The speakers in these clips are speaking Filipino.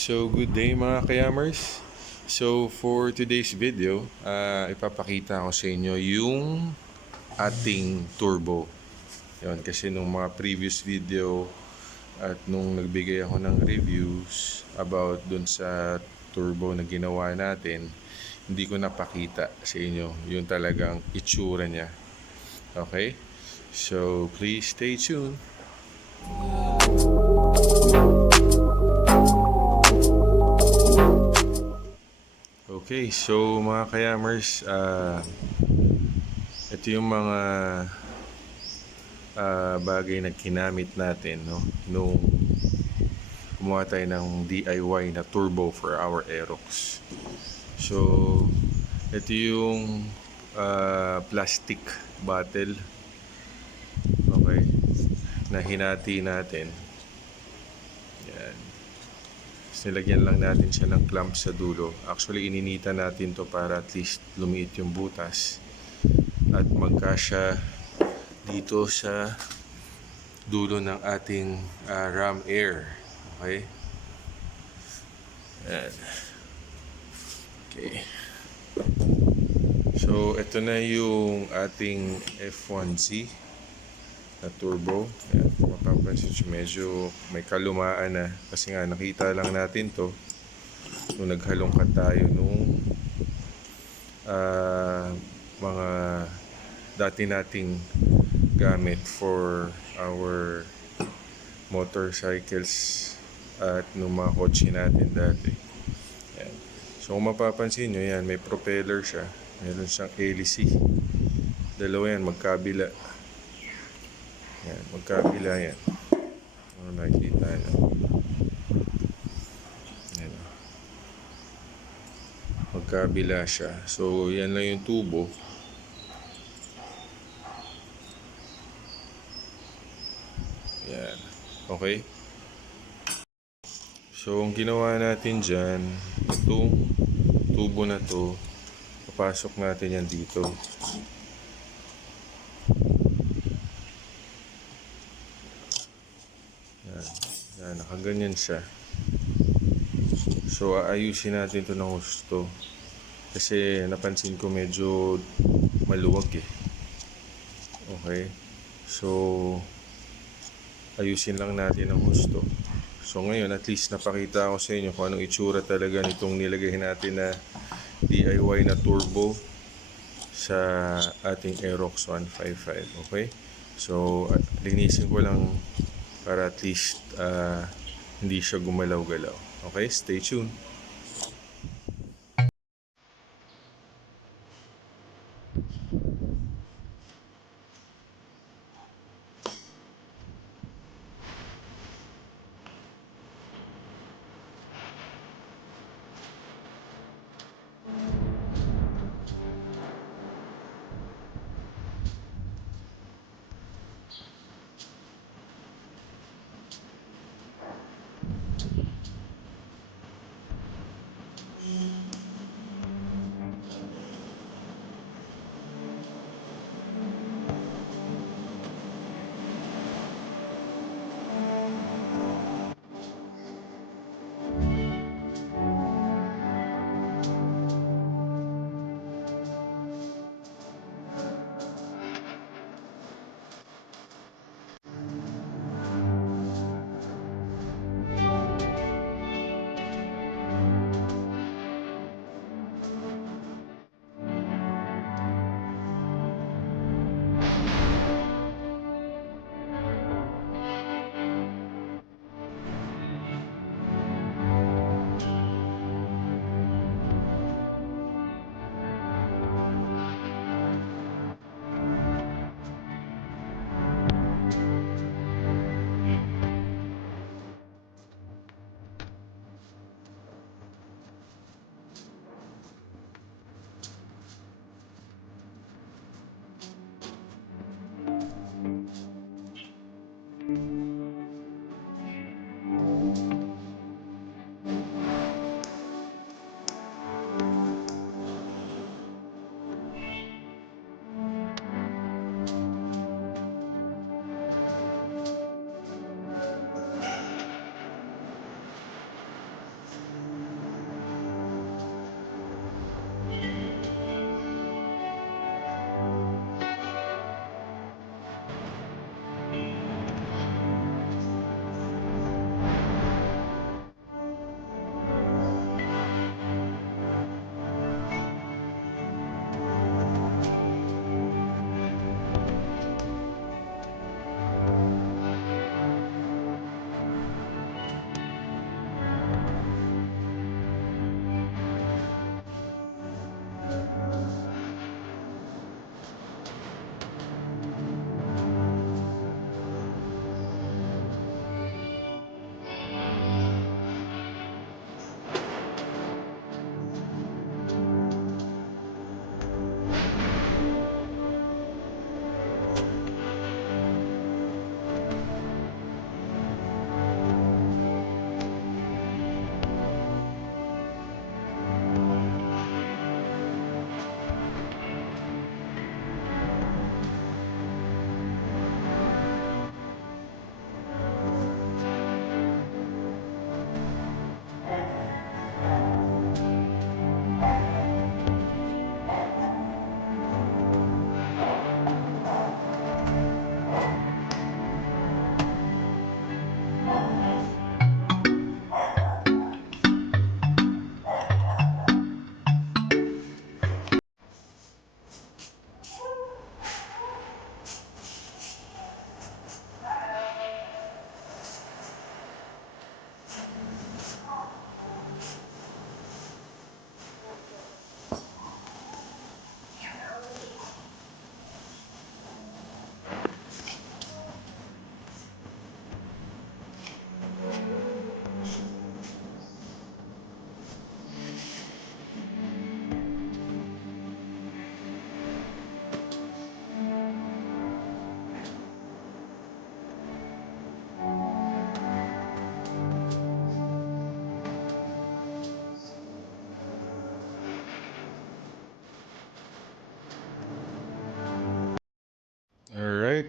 So, good day mga kayamers. So, for today's video, ipapakita ko sa inyo yung ating turbo. Yun, kasi nung mga previous video at nung nagbigay ako ng reviews about dun sa turbo na ginawa natin, hindi ko napakita sa inyo yung talagang itsura niya. Okay? So, please stay tuned. Okay, so mga kayamers, ito yung mga bagay na ginamit natin nung gumawa tayo ng DIY na turbo for our Aerox. So, ito yung plastic bottle, okay, na hinati natin. Yan. Tapos nilagyan lang natin siya ng clamp sa dulo. Actually, ininita natin to para at least lumiit yung butas at magkasya dito sa dulo ng ating ram air. Okay? Yan. Okay. So, ito na yung ating F1Z na turbo. Yan. Kung mapapansin siya, medyo may kalumaan na. Kasi nga, nakita lang natin to nung naghalongkat tayo nung mga dati nating gamit for our motorcycles at nung mga kotse natin dati. Yan. So kung mapapansin nyo, yan, may propeller siya. Meron siyang hélice. Dalawa yan, magkabila. Yan, magkabila yan. Ano nakikita nyo? Yan. Magkabila siya. So yan lang yung tubo. Yan. Okay? So, ang ginawa natin dyan, itong tubo na to, papasok natin yan dito. Yan. Yan, nakaganyan siya. So, aayusin natin to ng husto. Kasi napansin ko medyo maluwag eh. Okay? So, ayusin lang natin ng husto. So ngayon, at least napakita ko sa inyo kung anong itsura talaga nitong nilagay natin na DIY na turbo sa ating Aerox 155. Okay? So, linisin ko lang para at least hindi siya gumalaw-galaw. Okay? Stay tuned.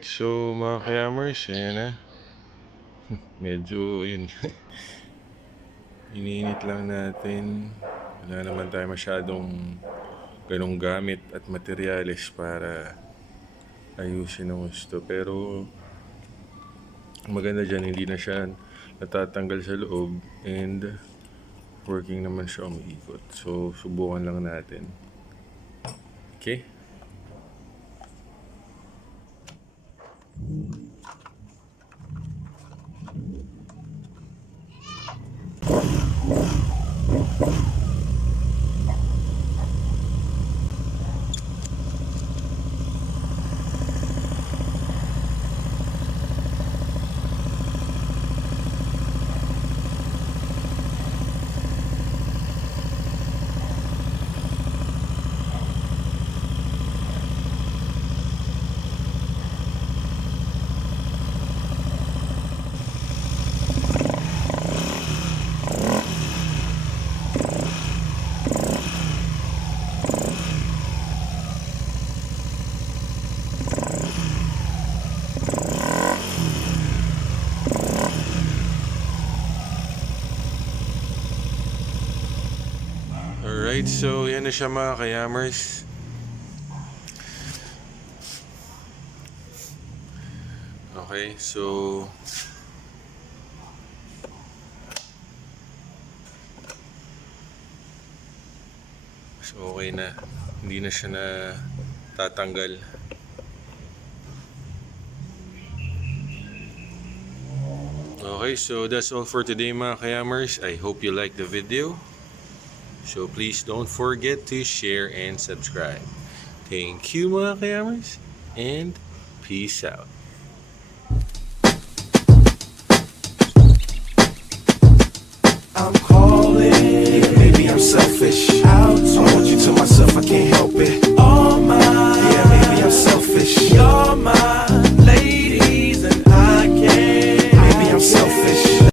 Alright, so mga kayamers, ayan na. Medyo yun. Iniinit lang natin. Wala naman tayo masyadong ganong gamit at materyales para ayusin ang gusto. Pero maganda dyan, hindi na siya natatanggal sa loob and working naman siya umiikot. So, subukan lang natin. Okay? Alright, so yan na siya mga kayamers. Okay, so okay na. Hindi na siya na tatanggal. Okay, so that's all for today mga kayamers. I hope you liked the video. So please don't forget to share and subscribe. Thank you mga kayamers and peace out. I'm calling, maybe I'm selfish. I want you to myself, I can't help it.